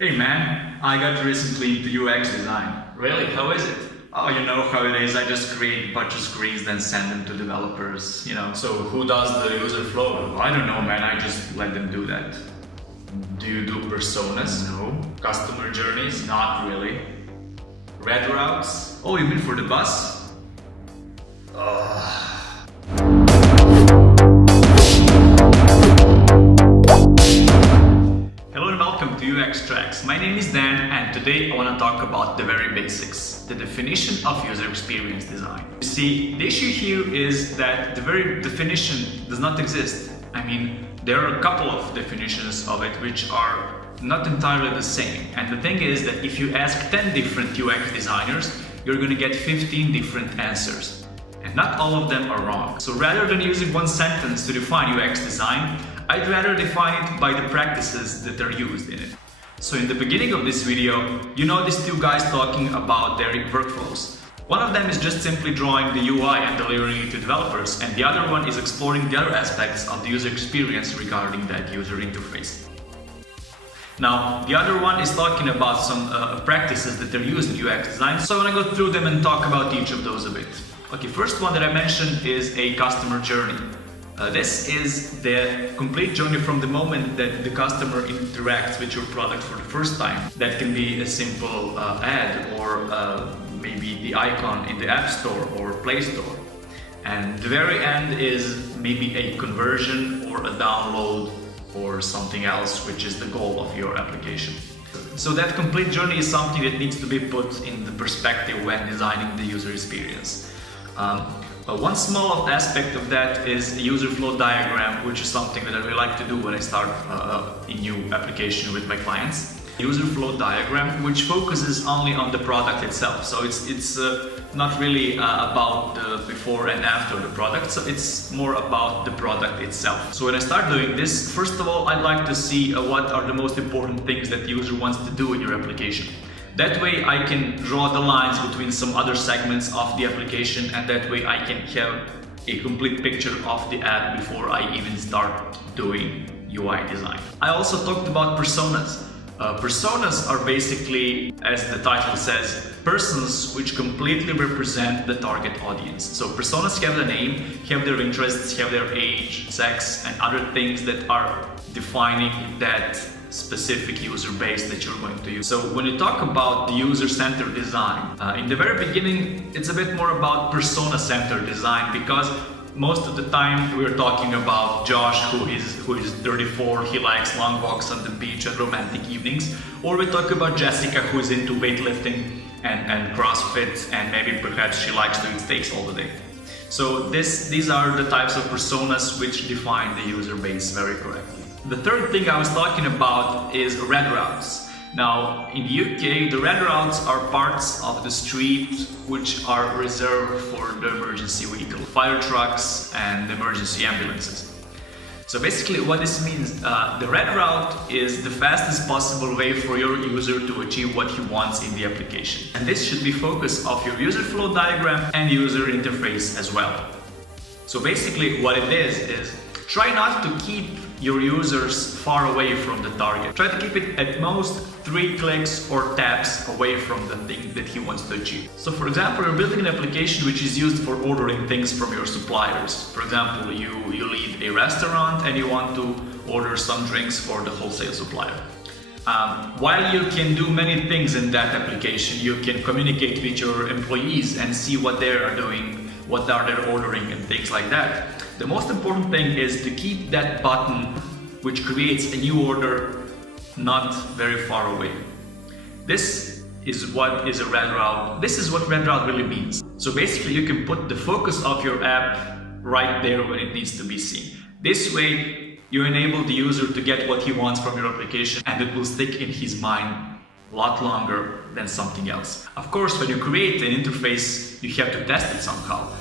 Hey man, I got recently into UX design. Really? How is it? Oh, you know how it is, I just create a bunch of screens then send them to developers, So who does the user flow? I don't know man, I just let them do that. Do you do personas? No, Customer journeys? not really. Red routes? Oh, you mean for the bus? Hello and welcome to UX Tracks. My name is Dan and today I want to talk about the very basics, the definition of user experience design. You see, the issue here is that the very definition does not exist. I mean, there are a couple of definitions of it which are not entirely the same. And the thing is that if you ask 10 different UX designers, you're going to get 15 different answers. And not all of them are wrong. So rather than using one sentence to define UX design, I'd rather define it by the practices that are used in it. So in the beginning of this video, you noticed two guys talking about their workflows. One of them is just simply drawing the UI and delivering it to developers, and the other one is exploring the other aspects of the user experience regarding that user interface. Now, the other one is talking about some practices that are used in UX design, so I want to go through them and talk about each of those a bit. Okay, first one that I mentioned is a customer journey. This is the complete journey from the moment that the customer interacts with your product for the first time. That can be a simple ad or maybe the icon in the App Store or Play Store. And the very end is maybe a conversion or a download or something else, which is the goal of your application. So that complete journey is something that needs to be put in the perspective when designing the user experience. One small aspect of that is a user flow diagram, which is something that I really like to do when I start a new application with my clients. User flow diagram, which focuses only on the product itself. So it's not really about the before and after the product, so it's more about the product itself. So when I start doing this, first of all, I'd like to see what are the most important things that the user wants to do in your application. That way I can draw the lines between some other segments of the application, and that way I can have a complete picture of the app before I even start doing UI design. I also talked about personas. Personas are basically, as the title says, persons which completely represent the target audience. So personas have the name, have their interests, have their age, sex, and other things that are defining that specific user base that you're going to use. So when you talk about the user-centered design, in the very beginning, it's a bit more about persona-centered design, because most of the time we're talking about Josh, who is 34, he likes long walks on the beach and romantic evenings, or we talk about Jessica, who is into weightlifting and CrossFit, and maybe perhaps she likes to eat steaks all the day. So these are the types of personas which define the user base very correctly. The third thing I was talking about is red routes. Now, in the UK, the red routes are parts of the street which are reserved for the emergency vehicle, fire trucks and emergency ambulances. So basically what this means, the red route is the fastest possible way for your user to achieve what he wants in the application. And this should be focus of your user flow diagram and user interface as well. So basically what it is try not to keep your users far away from the target. Try to keep it at most 3 clicks or taps away from the thing that he wants to achieve. So for example, you're building an application which is used for ordering things from your suppliers. For example, you lead a restaurant and you want to order some drinks for the wholesale supplier. While you can do many things in that application, you can communicate with your employees and see what they are doing, what are they ordering and things like that. The most important thing is to keep that button which creates a new order not very far away. This is what is a red route. This is what red route really means. So basically you can put the focus of your app right there when it needs to be seen. This way you enable the user to get what he wants from your application, and it will stick in his mind a lot longer than something else. Of course, when you create an interface, you have to test it somehow.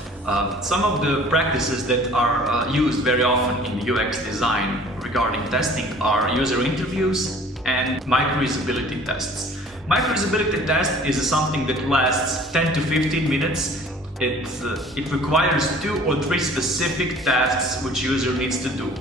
Some of the practices that are used very often in UX design regarding testing are user interviews and micro-usability tests. Micro-usability test is something that lasts 10 to 15 minutes. It requires 2 or 3 specific tasks which user needs to do.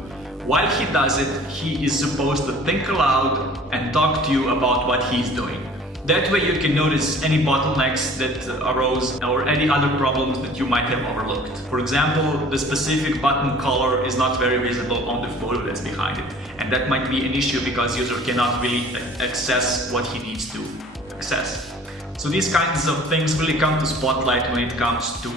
while he does it, he is supposed to think aloud and talk to you about what he's doing. That way you can notice any bottlenecks that arose or any other problems that you might have overlooked. For example, the specific button color is not very visible on the photo that's behind it. And that might be an issue because user cannot really access what he needs to access. So these kinds of things really come to spotlight when it comes to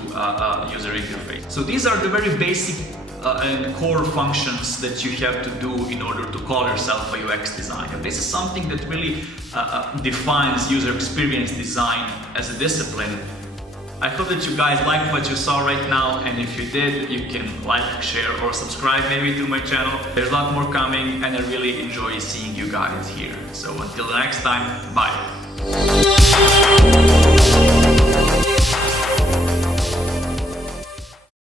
user interface. So these are the very basic and core functions that you have to do in order to call yourself a UX designer. This is something that really defines user experience design as a discipline. I hope that you guys liked what you saw right now, and if you did, you can like, share or subscribe maybe to my channel. There's a lot more coming and I really enjoy seeing you guys here. So until the next time, bye.